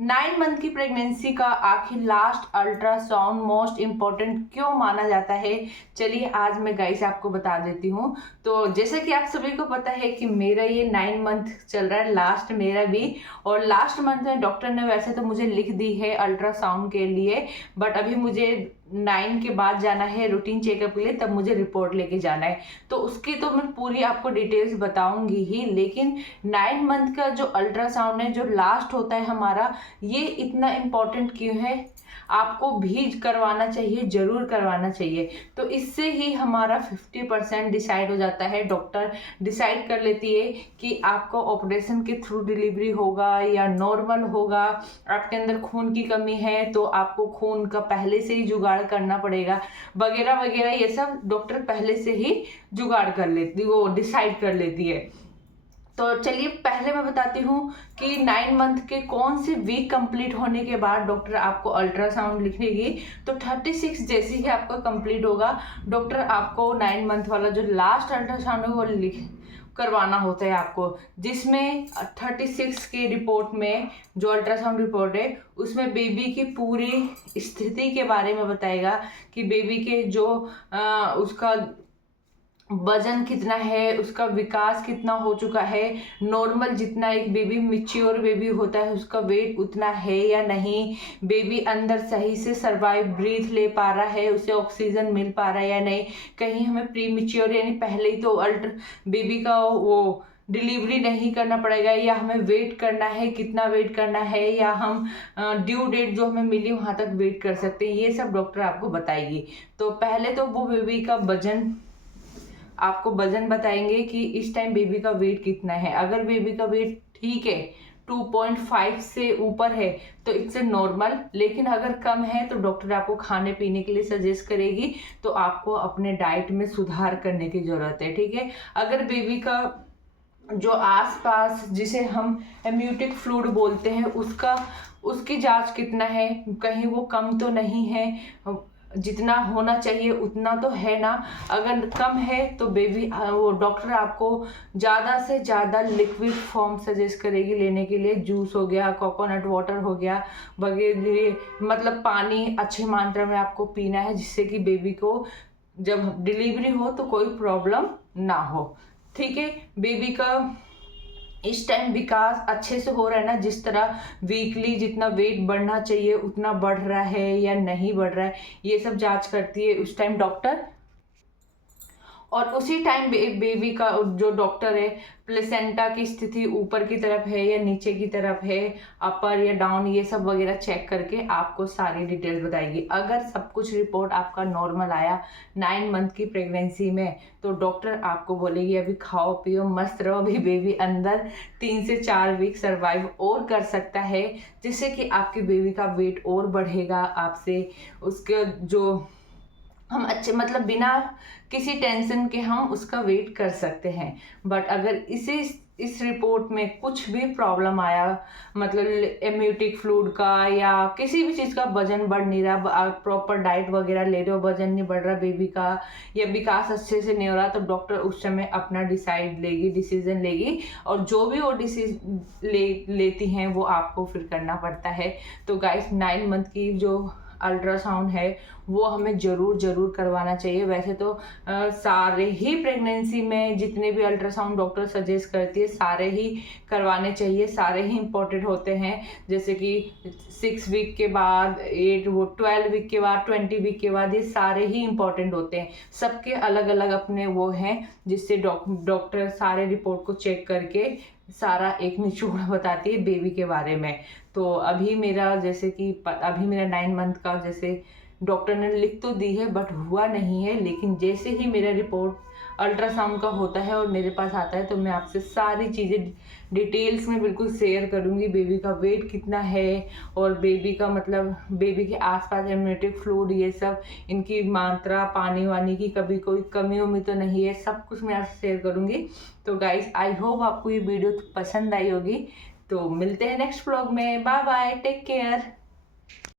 9 month की pregnancy का आखिर लास्ट अल्ट्रासाउंड मोस्ट इम्पॉर्टेंट क्यों माना जाता है, चलिए आज मैं गाइस आपको बता देती हूँ। तो जैसे कि आप सभी को पता है कि मेरा ये 9 मंथ चल रहा है, लास्ट मेरा भी। और लास्ट मंथ में डॉक्टर ने वैसे तो मुझे लिख दी है अल्ट्रासाउंड के लिए, बट अभी मुझे 9 के बाद जाना है रूटीन चेकअप के लिए, तब मुझे रिपोर्ट लेके जाना है। तो उसकी तो मैं पूरी आपको डिटेल्स बताऊंगी ही, लेकिन 9 मंथ का जो अल्ट्रासाउंड है जो लास्ट होता है हमारा, ये इतना इम्पोर्टेंट क्यों है, आपको भी करवाना चाहिए, जरूर करवाना चाहिए। तो इससे ही हमारा 50% डिसाइड हो जाता है। डॉक्टर डिसाइड कर लेती है कि आपको ऑपरेशन के थ्रू डिलीवरी होगा या नॉर्मल होगा। आपके अंदर खून की कमी है तो आपको खून का पहले से ही जुगाड़ करना पड़ेगा, वगैरह वगैरह। ये सब डॉक्टर पहले से ही जुगाड़ कर लेती, वो डिसाइड कर लेती है। तो चलिए पहले मैं बताती हूँ कि 9 मंथ के कौन से वीक कंप्लीट होने के बाद डॉक्टर आपको अल्ट्रासाउंड लिखेगी। तो 36 जैसे ही आपका कंप्लीट होगा, डॉक्टर आपको 9 मंथ वाला जो लास्ट अल्ट्रासाउंड है वो लिख करवाना होता है आपको, जिसमें 36 के रिपोर्ट में, जो अल्ट्रासाउंड रिपोर्ट है उसमें बेबी की पूरी स्थिति के बारे में बताएगा कि बेबी के जो उसका वजन कितना है, उसका विकास कितना हो चुका है, नॉर्मल जितना एक बेबी मिच्योर बेबी होता है उसका वेट उतना है या नहीं, बेबी अंदर सही से सर्वाइव ब्रीथ ले पा रहा है, उसे ऑक्सीजन मिल पा रहा है या नहीं, कहीं हमें प्री मिच्योर यानी पहले ही तो बेबी का वो डिलीवरी नहीं करना पड़ेगा, या हमें वेट करना है, कितना वेट करना है, या हम ड्यू डेट जो हमें मिली वहां तक वेट कर सकते हैं। ये सब डॉक्टर आपको बताएगी। तो पहले तो वो बेबी का वजन, आपको वजन बताएंगे कि इस टाइम बेबी का वेट कितना है। अगर बेबी का वेट ठीक है, 2.5 से ऊपर है तो इट्स नॉर्मल, लेकिन अगर कम है तो डॉक्टर आपको खाने पीने के लिए सजेस्ट करेगी, तो आपको अपने डाइट में सुधार करने की जरूरत है, ठीक है। अगर बेबी का जो आसपास, जिसे हम एम्यूटिक फ्लूइड बोलते हैं, उसकी जांच कितना है, कहीं वो कम तो नहीं है, जितना होना चाहिए उतना तो है ना। अगर कम है तो बेबी वो डॉक्टर आपको ज़्यादा से ज़्यादा लिक्विड फॉर्म सजेस्ट करेगी लेने के लिए। जूस हो गया, कोकोनट वाटर हो गया वगैरह, मतलब पानी अच्छी मात्रा में आपको पीना है, जिससे कि बेबी को जब डिलीवरी हो तो कोई प्रॉब्लम ना हो, ठीक है। बेबी का इस टाइम विकास अच्छे से हो रहा है ना, जिस तरह वीकली जितना वेट बढ़ना चाहिए उतना बढ़ रहा है या नहीं बढ़ रहा है, ये सब जांच करती है उस टाइम डॉक्टर। और उसी टाइम बेबी का जो डॉक्टर है, प्लेसेंटा की स्थिति ऊपर की तरफ है या नीचे की तरफ है, अपर या डाउन, ये सब वगैरह चेक करके आपको सारी डिटेल्स बताएगी। अगर सब कुछ रिपोर्ट आपका नॉर्मल आया 9 मंथ की प्रेगनेंसी में, तो डॉक्टर आपको बोलेगी अभी खाओ पियो मस्त रहो, अभी बेबी अंदर 3 से 4 वीक सर्वाइव और कर सकता है, जिससे कि आपके बेबी का वेट और बढ़ेगा, आपसे उसके जो हम अच्छे मतलब बिना किसी टेंशन के हम उसका वेट कर सकते हैं। बट अगर इस रिपोर्ट में कुछ भी प्रॉब्लम आया, मतलब एम्यूटिक फ्लूइड का या किसी भी चीज़ का वजन बढ़ नहीं रहा, प्रॉपर डाइट वगैरह ले रहे हो, वजन नहीं बढ़ रहा बेबी का, या विकास अच्छे से नहीं हो रहा, तो डॉक्टर उस समय अपना डिसीजन लेगी, और जो भी वो लेती हैं वो आपको फिर करना पड़ता है। तो गाइस 9 मंथ की जो अल्ट्रासाउंड है वो हमें जरूर करवाना चाहिए। वैसे तो सारे ही प्रेगनेंसी में जितने भी अल्ट्रासाउंड डॉक्टर सजेस्ट करती है सारे ही करवाने चाहिए, सारे ही इम्पोर्टेंट होते हैं। जैसे कि 6 वीक के बाद, 12 वीक के बाद, 20 वीक के बाद, ये सारे ही इम्पोर्टेंट होते हैं। सबके अलग अलग अपने वो हैं, जिससे डॉक्टर सारे रिपोर्ट को चेक करके सारा एक निचोड़ बताती है बेबी के बारे में। तो अभी मेरा जैसे कि अभी मेरा 9 मंथ का जैसे डॉक्टर ने लिख तो दी है बट हुआ नहीं है, लेकिन जैसे ही मेरा रिपोर्ट अल्ट्रासाउंड का होता है और मेरे पास आता है तो मैं आपसे सारी चीज़ें डिटेल्स में बिल्कुल शेयर करूंगी। बेबी का वेट कितना है, और बेबी का मतलब बेबी के आसपास एम्यूटिक फ्लूइड, ये सब इनकी मात्रा, पानी वानी की कभी कोई कमी उमी तो नहीं है, सब कुछ मैं आपसे शेयर करूंगी। तो गाइस आई होप आपको ये वीडियो पसंद आई होगी। तो मिलते हैं नेक्स्ट व्लॉग में। Bye bye, take care.